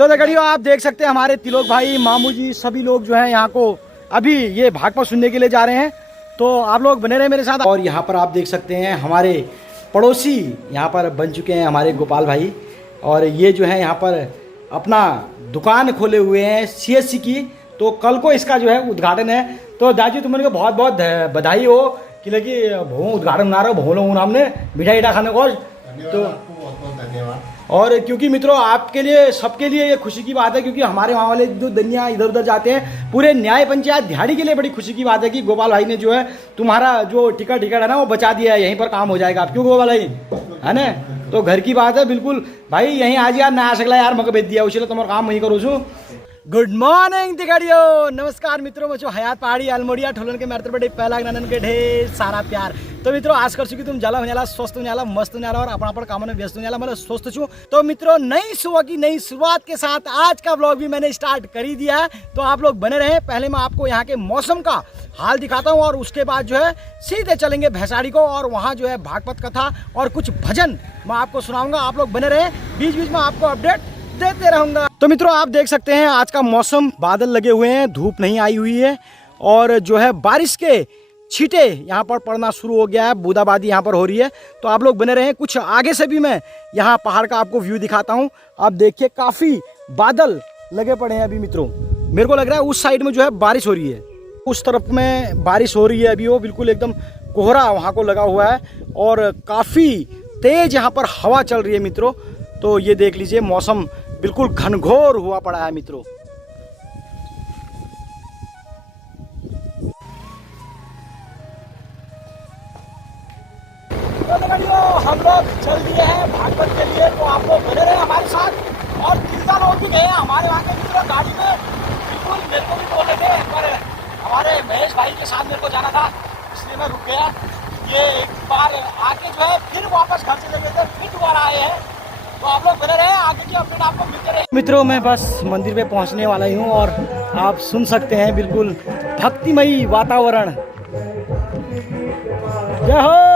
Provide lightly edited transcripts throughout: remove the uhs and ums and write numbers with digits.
तो देखियो आप देख सकते हैं हमारे तिलोक भाई, मामू जी, सभी लोग जो है यहाँ को अभी ये भागवत सुनने के लिए जा रहे हैं। तो आप लोग बने रहे मेरे साथ। और यहाँ पर आप देख सकते हैं हमारे पड़ोसी यहाँ पर बन चुके हैं हमारे गोपाल भाई, और ये जो है यहाँ पर अपना दुकान खोले हुए हैं CSC की। तो कल को इसका जो है उद्घाटन है। तो दाजू तुम्हारे को बहुत बहुत बधाई हो कि लगी भो उद्घाटन ना रहा भो लोग हमने मिठाई खाने को। तो बहुत बहुत धन्यवाद। और क्योंकि मित्रों आपके लिए सबके लिए ये खुशी की बात है, क्योंकि हमारे वहाँ वाले जो दुनिया इधर उधर जाते हैं, पूरे न्याय पंचायत दिहाड़ी के लिए बड़ी खुशी की बात है कि गोपाल भाई ने जो है तुम्हारा जो टिकट है ना वो बचा दिया है। यहीं पर काम हो जाएगा आप, क्यों गोपाल भाई, है ना। तो घर की बात है बिल्कुल भाई, यहीं आज यार ना आ सकला यार मक भेज दिया उसे तुम्हारा काम वहीं करो छू। गुड मॉर्निंग दिखाड़ियो, नमस्कार मित्रों, मुझे हयात पहाड़ी अल्मोड़िया ठोलन के मेरे बड़े पहला नंदन के ढेर सारा प्यार। तो मित्रों आज कर चुकी तुम जला होने वाला, स्वस्थ होने वाला, मस्त होने वाला और अपना काम में व्यस्त होने वाला, मतलब स्वस्थ छू। तो मित्रों नई सुबह की नई शुरुआत के साथ आज का व्लॉग भी मैंने स्टार्ट कर ही दिया है। तो आप लोग बने रहे। पहले मैं आपको यहाँ के मौसम का हाल दिखाता हूँ और उसके बाद जो है सीधे चलेंगे भैंसाड़ी को, और वहाँ जो है भागवत कथा और कुछ भजन मैं आपको सुनाऊंगा। आप लोग बने रहे, बीच बीच में आपको अपडेट देते रहूंगा। तो मित्रों आप देख सकते हैं आज का मौसम, बादल लगे हुए हैं, धूप नहीं आई हुई है, और जो है बारिश के छींटे यहाँ पर पड़ना शुरू हो गया है, बूंदाबांदी यहाँ पर हो रही है। तो आप लोग बने रहे। कुछ आगे से भी मैं यहाँ पहाड़ का आपको व्यू दिखाता हूँ। आप देखिए काफी बादल लगे पड़े हैं अभी मित्रों। मेरे को लग रहा है उस साइड में जो है बारिश हो रही है, उस तरफ में बारिश हो रही है अभी, वो बिल्कुल एकदम कोहरा वहाँ को लगा हुआ है और काफी तेज यहाँ पर हवा चल रही है मित्रों। तो ये देख लीजिए मौसम बिल्कुल घनघोर हुआ पड़ा है मित्रों। हम लोग चल दिए हैं भागवत के लिए, तो आप लोग बने रहे हमारे साथ। और कितना लोग भी गए हमारे वहाँ के मित्रों गाड़ी में, बिल्कुल मेरे को भी बोले थे, पर हमारे महेश भाई के साथ मेरे को जाना था इसलिए मैं रुक गया। ये एक बार आके जो है फिर वापस घर चले गए थे, फिर दोबारा आए हैं। तो आप लोग बने रहे, आगे की अपडेट आपको मिलते रहे। मित्रों मैं बस मंदिर पे पहुंचने वाला ही हूँ और आप सुन सकते हैं बिल्कुल भक्तिमयी वातावरण। जय हो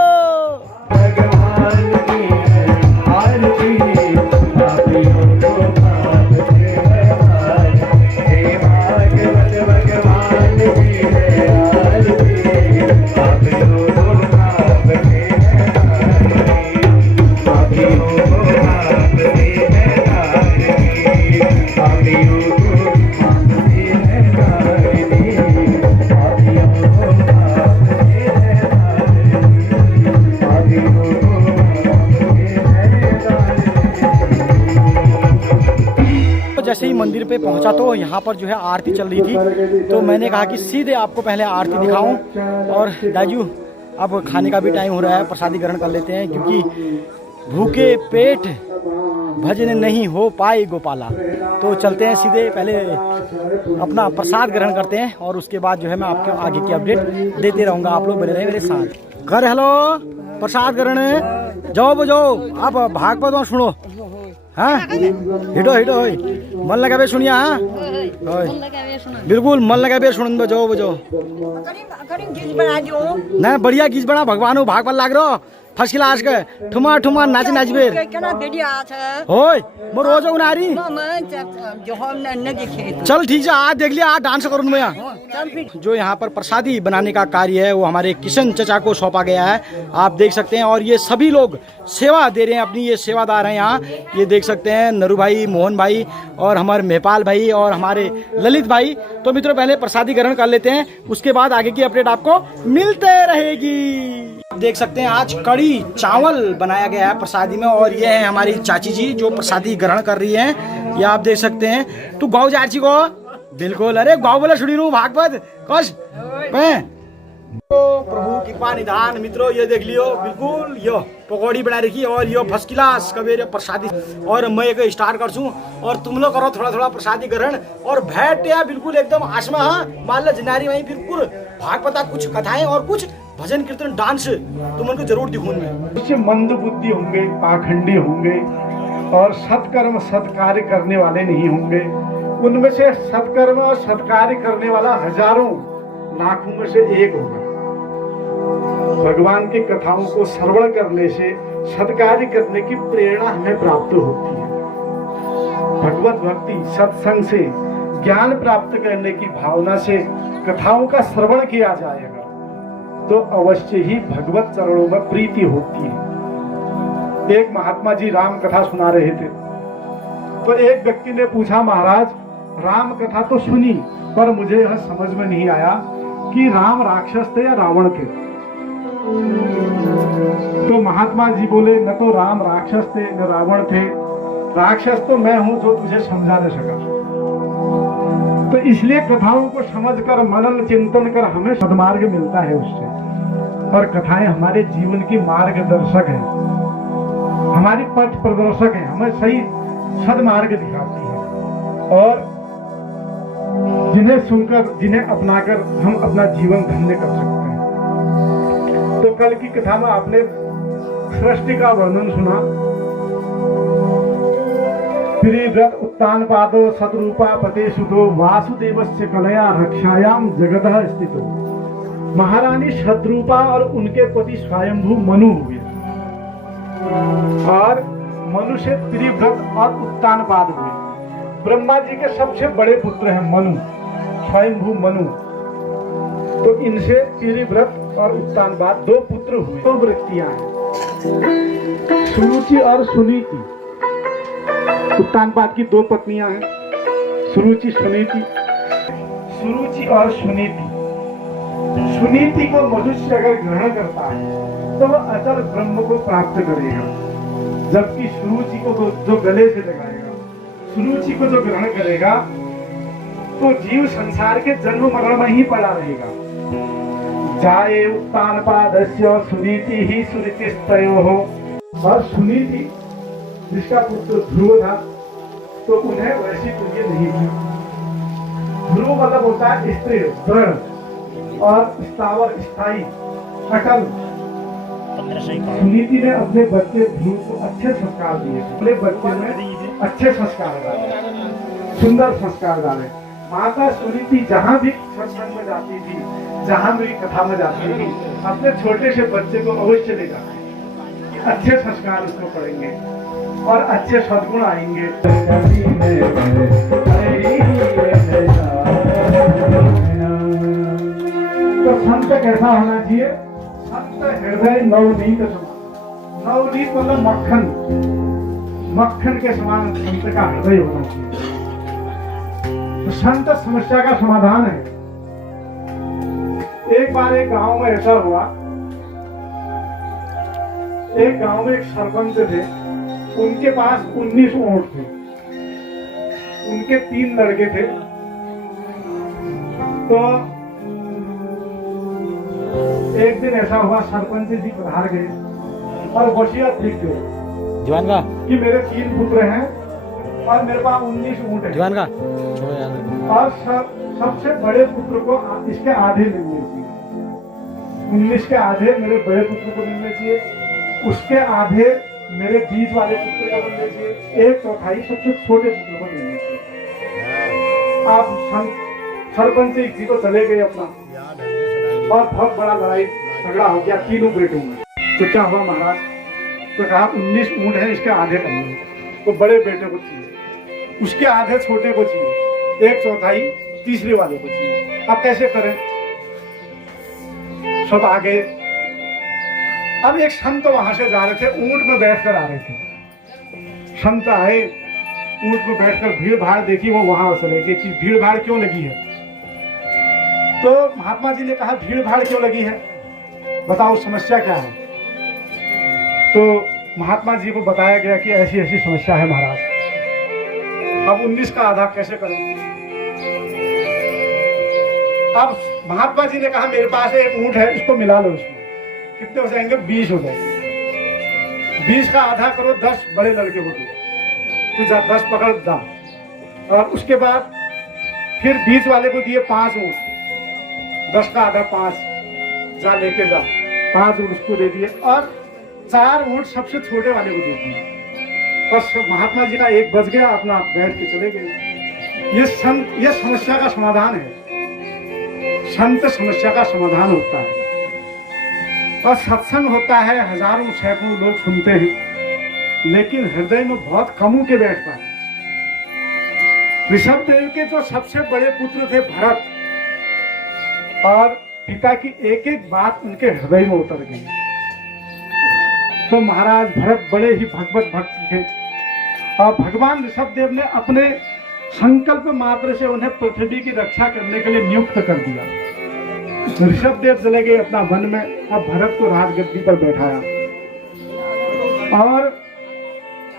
जैसे ही मंदिर पे पहुंचा तो यहाँ पर जो है आरती चल रही थी। तो मैंने कहा कि सीधे आपको पहले आरती दिखाऊं। और दाजू अब खाने का भी टाइम हो रहा है, प्रसादी ग्रहण कर लेते हैं, क्योंकि भूखे पेट भजन नहीं हो पाए गोपाला। तो चलते हैं सीधे, पहले अपना प्रसाद ग्रहण करते हैं और उसके बाद जो है मैं आपको आगे की अपडेट देते रहूँगा। आप लोग बने रहे मेरे साथ। कर हेलो प्रसाद ग्रहण जाओ जाओ, आप भागवत में सुनो। हाँ हिटो हिटो मन लगा सुनिए। हाँ बिल्कुल मन लगा सुन बजाओ बजाओ ना, बढ़िया गीत बना भगवान भागवत लाग रहा फर्स्ट क्लास के ठुमा ठुमा नाच नाच बेर होय मो रोज उनारी चल ठीक है आज देख लिया, आज डांस करूँ मैं। जो यहाँ पर प्रसादी बनाने का कार्य है वो हमारे किशन चचा को सौंपा गया है, आप देख सकते हैं। और ये सभी लोग सेवा दे रहे हैं अपनी, ये सेवादार हैं यहाँ। ये देख सकते हैं नरू भाई, मोहन भाई और हमारे मेहपाल भाई और हमारे ललित भाई। तो मित्रों पहले प्रसादी ग्रहण कर लेते हैं, उसके बाद आगे की अपडेट आपको मिलते रहेगी। देख सकते हैं आज कड़ी चावल बनाया गया है प्रसादी में, और ये है हमारी चाची जी जो प्रसादी ग्रहण कर रही हैं। ये आप देख सकते हैं। तू गाँव जा को बिल्कुल, अरे गाँव बोले सुनी रू भागवत कश तो प्रभु कृपा निधान। मित्रों ये देख लियो बिल्कुल यो पकौड़ी बना रखी और यो फर्स्ट क्लास कबेरे प्रसादी। और मैं एक स्टार्ट कर छूँ और तुम लोग करो थोड़ा थोड़ा प्रसादी ग्रहण और बैठ या बिल्कुल एकदम आसमा। हाँ मान लो जिनारी वहीं बिल्कुल भागवता कुछ कथाएं और कुछ भजन कीर्तन डांस तुम उनको जरूर दिखूंगे। उससे मंद बुद्धि होंगे, पाखंडी होंगे और सत्कर्म सत्कार्य करने वाले नहीं होंगे। उनमें से सत्कर्म और सत्कार्य करने वाला हजारों लाखों में से एक होगा। भगवान की कथाओं को श्रवण करने से सत्कार्य करने की प्रेरणा हमें प्राप्त होती है। भगवत भक्ति सत्संग से ज्ञान प्राप्त करने की भावना से कथाओं का श्रवण किया जाएगा तो अवश्य ही भगवत चरणों में प्रीति होती है। एक महात्मा जी राम कथा सुना रहे थे तो एक व्यक्ति ने पूछा, महाराज राम कथा तो सुनी पर मुझे यह समझ में नहीं आया कि राम राक्षस थे या रावण थे। तो महात्मा जी बोले, न तो राम राक्षस थे न रावण थे, राक्षस तो मैं हूं जो तुझे समझा न सका। तो इसलिए कथाओं को समझकर मनन चिंतन कर हमें सद्मार्ग मिलता है उससे। और कथाएं हमारे जीवन की मार्गदर्शक है, हमारी पथ प्रदर्शक है, हमें सही सद्मार्ग दिखाती है और जिन्हें सुनकर जिन्हें अपनाकर हम अपना जीवन धन्य कर सकते हैं। तो कल की कथा में आपने सृष्टि का वर्णन सुना। प्रिव्रत उत्तान पादो सतरूपा पते सुतो वासुदेवस्य कलया रक्षायाम जगतः स्थितो। महारानी शत्रुपा और उनके पति स्वयंभू मनु हुए और मनु से प्रिव्रत और उत्तान पाद हुए। ब्रह्मा जी के सबसे बड़े पुत्र हैं मनु, स्वयंभू मनु। तो इनसे प्रिव्रत और उत्तान पाद दो पुत्र हुए। दो वृत्तियां हैं, सुरुचि और सुनीति। उत्तान पाद की दो पत्नियां हैं, सुरुचि सुनीति। सुरुचि और सुनीति। सुनीति को मनुष्य अगर ग्रहण करता है तो वह अचल ब्रह्म को प्राप्त करेगा, जबकि सुरुचि को जो गले से लगाएगा, सुरुचि को जो ग्रहण करेगा तो जीव संसार के जन्म मरण में ही पड़ा रहेगा। जाये उत्तान पादस्य सुनीति ही सुरीतिस्तयोः। और सुनीति जिसका पुत्र ध्रुव था तो उन्हें वैसी प्रिय नहीं थी। ध्रुव मतलब होता है स्थिर, दृढ़ और स्थावर, स्थायी, अटल। सुनीति ने अपने बच्चे ध्रुव को अच्छे संस्कार दिए, अपने बच्चे में अच्छे संस्कार डाले, सुंदर संस्कार डाले। माता सुनीति जहाँ भी सत्संग में जाती थी, जहाँ भी कथा में जाती थी, अपने छोटे से बच्चे को अवश्य ले जाती, अच्छे संस्कार उसको पड़ेंगे और अच्छे सद्गुण आएंगे। तो संत कैसा होना चाहिए? संत हृदय नवनीत समान। नवनीत मतलब मक्खन, मक्खन के समान संत का हृदय होना चाहिए। तो संत समस्या का समाधान है। एक बार एक गांव में ऐसा हुआ, एक गांव में एक सरपंच थे, उनके पास 19 ऊंट थे, उनके 3 लड़के थे। तो एक दिन ऐसा हुआ, सरपंच जी पधार गए और वसीयत लिख गए जवान का कि मेरे 3 पुत्र हैं और मेरे पास 19 ऊंट है। जवान का छोड़ो यार। और सबसे बड़े पुत्र को इसके आधे मिलने चाहिए। 19 के आधे मेरे बड़े पुत्र को मिलने चाहिए, उसके आधे मेरे बीच वाले पुत्र को मिलने चाहिए, 1/4 सबसे छोटे पुत्र को मिलने चाहिए। आप सरपंच जी तो चले गए अपना और बहुत बड़ा लड़ाई झगड़ा हो गया तीनों बेटों में। तो क्या हुआ महाराज? तो कहा 19 ऊंट है, इसके आधे करने। तो बड़े बेटे को चाहिए, उसके आधे छोटे को चाहिए, 1/4 तीसरे वाले को चाहिए। अब कैसे करें? सब आ गए। अब एक संत वहां से जा रहे थे, ऊंट में बैठकर आ रहे थे। संत आए, ऊंट में बैठकर भीड़ भाड़ देखी, वो वहां चले गए कि भीड़ भाड़ क्यों लगी है। तो महात्मा जी ने कहा, भीड़ भाड़ क्यों लगी है, बताओ समस्या क्या है। तो महात्मा जी को बताया गया कि ऐसी ऐसी समस्या है महाराज, अब 19 का आधा कैसे करें। अब महात्मा जी ने कहा, मेरे पास एक ऊंट है, इसको मिला लो। उसमें कितने हो जाएंगे? 20 हो जाएंगे। 20 का आधा करो, 10 बड़े लड़के को दो, तू जा 10 पकड़ जा। और उसके बाद फिर 20 वाले को दिए 5 ऊंट, 10 का आधा 5, जा लेके जा। 5 ऊंट उसको दे दिए और 4 ऊंट सबसे छोटे वाले को दे दिए। बस महात्मा जी का एक बच गया, अपना बैठ के चले गए। ये समस्या का समाधान है। संत समस्या का समाधान होता है। और सत्संग होता है, हजारों सैकड़ों लोग सुनते हैं, लेकिन हृदय में बहुत कमों के बैठता है। ऋषभ देव के जो सबसे बड़े पुत्र थे भरत, और पिता की एक एक बात उनके हृदय में उतर गई। तो महाराज भरत बड़े ही भगवत भक्त थे, और भगवान ऋषभ देव ने अपने संकल्प मात्र से उन्हें पृथ्वी की रक्षा करने के लिए नियुक्त कर दिया। ऋषभ देव चले गए अपना वन में, और भरत को राजगद्दी पर बैठाया, और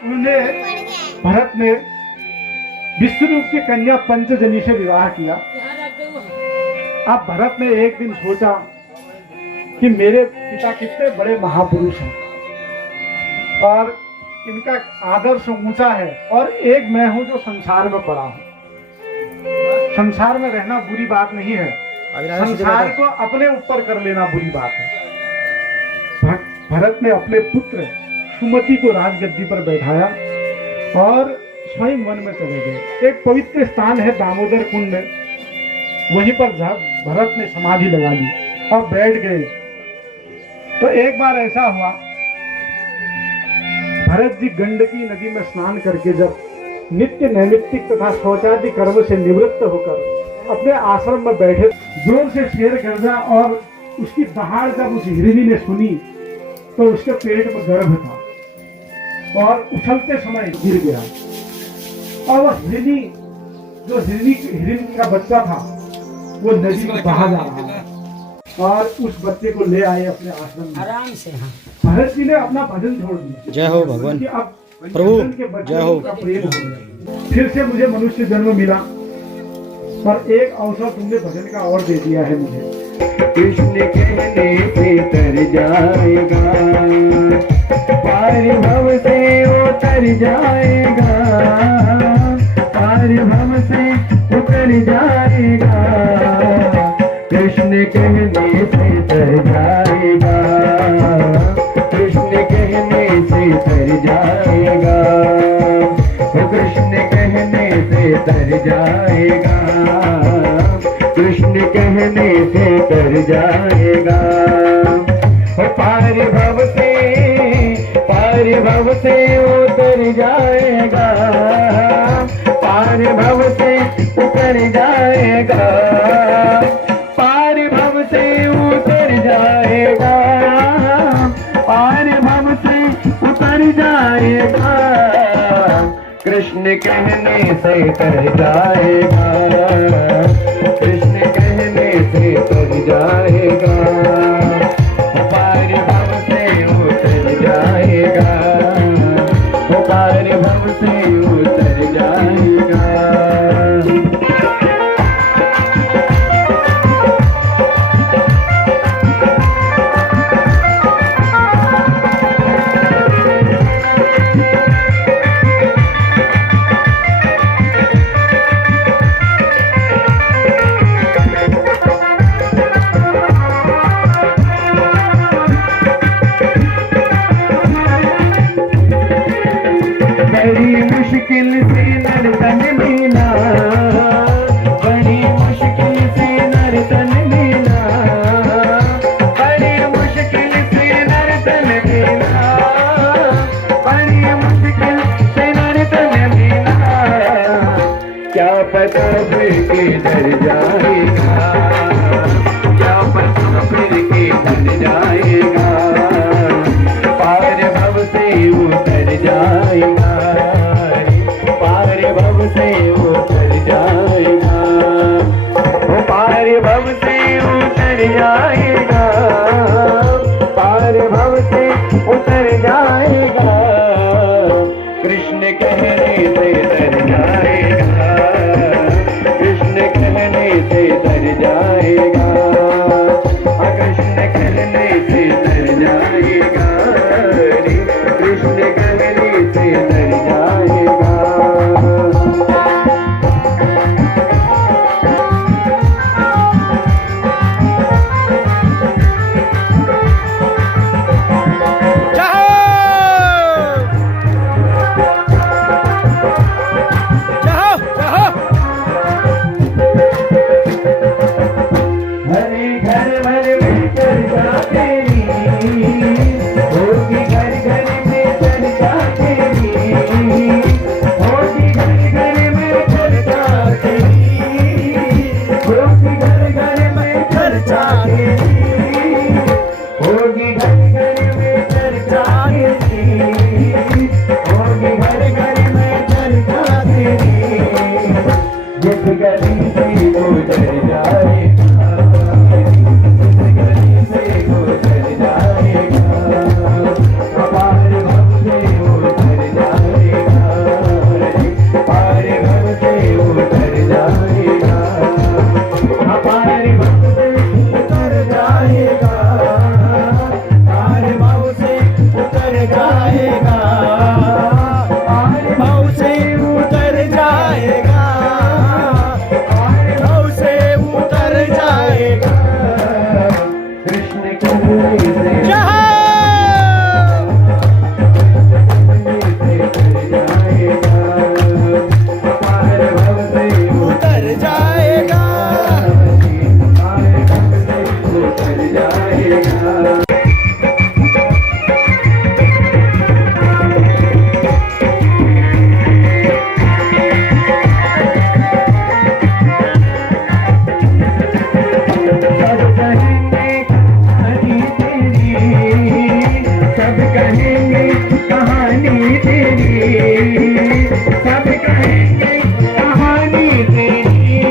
उन्हें भरत ने विष्णु की कन्या पंचजनी से विवाह किया। अब भरत ने एक दिन सोचा कि मेरे पिता कितने बड़े महापुरुष हैं, और इनका आदर्श ऊंचा है, और एक मैं हूं जो संसार में पड़ा हूं। संसार में रहना बुरी बात नहीं है, संसार को अपने ऊपर कर लेना बुरी बात है। भरत ने अपने पुत्र सुमति को राजगद्दी पर बैठाया और स्वयं वन में चले गए। एक पवित्र स्थान है दामोदर कुंड में, वहीं पर भरत ने समाधि लगा ली और बैठ गए। तो एक बार ऐसा हुआ, भरत जी गंडकी नदी में स्नान करके जब नित्य नैमित्तिक तथा शौचादि कर्म से निवृत्त होकर अपने आश्रम में बैठे, जोर से शेर गर्जा, और उसकी दहाड़ जब उस हिरनी ने सुनी तो उसके पेट में गर्भ था और उछलते समय गिर गया, और वह हिरनी जो हिरनी का बच्चा था वो नदी में बहा जा रहा था, और उस बच्चे को ले आए अपने आश्रम में आराम से। भरत जी ने अपना भजन छोड़ दिया। जय हो भगवान प्रभु, जय हो। फिर से मुझे मनुष्य जन्म मिला, पर एक अवसर तुमने भजन का और दे दिया है मुझे। कृष्ण कहने से तर जाएगा, पार भव से उतर जाएगा, पार भव से उतर जाएगा। कृष्ण कहने से तर जाएगा, कृष्ण कहने से तर जाएगा, कृष्ण कहने से तर जाएगा, कृष्ण कहने से तर जाएगा। पार भव से उतर जाएगा, पार भव से उतर जाएगा, पार भव से उतर जाएगा, पार भव से उतर जाएगा। कृष्ण कहने से तर जाएगा, कृष्ण कहने से तर जाएगा, पार भव से उतर जाएगा, पार भव से उतर जाएगा। बड़ी मुश्किल से नर्तन मिला, बड़ी मुश्किल से नर्तन मिला, बड़ी मुश्किल से नर्तन मिला, बड़ी मुश्किल से नर्तन मिला। क्या पता फिर किधर जाएगा, क्या पता फिर किधर जाएगा, पार भव से उतर जाएगा, पार भव से उतर जाएगा, पार भव से उतर जाएगा, पार भव से उतर जाएगा। कृष्ण कहने से तर जाएगा, कृष्ण कहने से तर जाएगा, कृष्ण कहने गली से गुजर जाएगा, गली से गुजर जाएगा, अपार भव से उतर जाएगा, अपार भव से उतर जाएगा, अपार भव से उतर जाएगा, अपार भव से उतर जाएगा, अपार भव से उतर जाएगा, अपार भव से उतर जाएगा, कृष्ण कन्हैया से उतर जाएगा। सब कहेंगे कहानी तेरी, सब कहेंगे कहानी तेरी,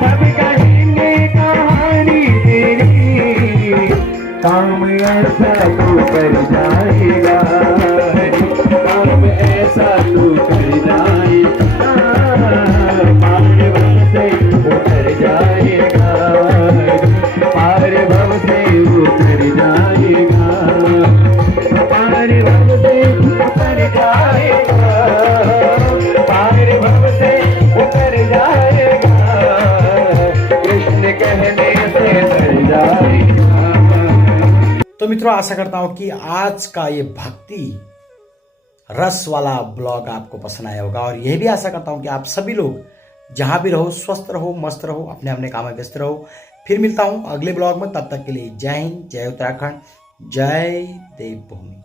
सब कहेंगे कहानी तेरी, काम ऐसा तू कर जाएगा, काम ऐसा तू कर जाएगा, पार भव से उतर जाएगा, पार भव से उतर जाएगा, पार भव से उतर जाएगा, पार भव से उतर जाएगा, कृष्ण कहने से डर जाएगा। तो मित्रों, आशा करता हूं कि आज का ये भक्ति रस वाला ब्लॉग आपको पसंद आया होगा, और यह भी आशा करता हूं कि आप सभी लोग जहां भी रहो स्वस्थ रहो, मस्त रहो, अपने अपने काम में व्यस्त रहो। फिर मिलता हूं अगले ब्लॉग में, तब तक के लिए जय हिंद, जय उत्तराखंड, जय देवभूमि।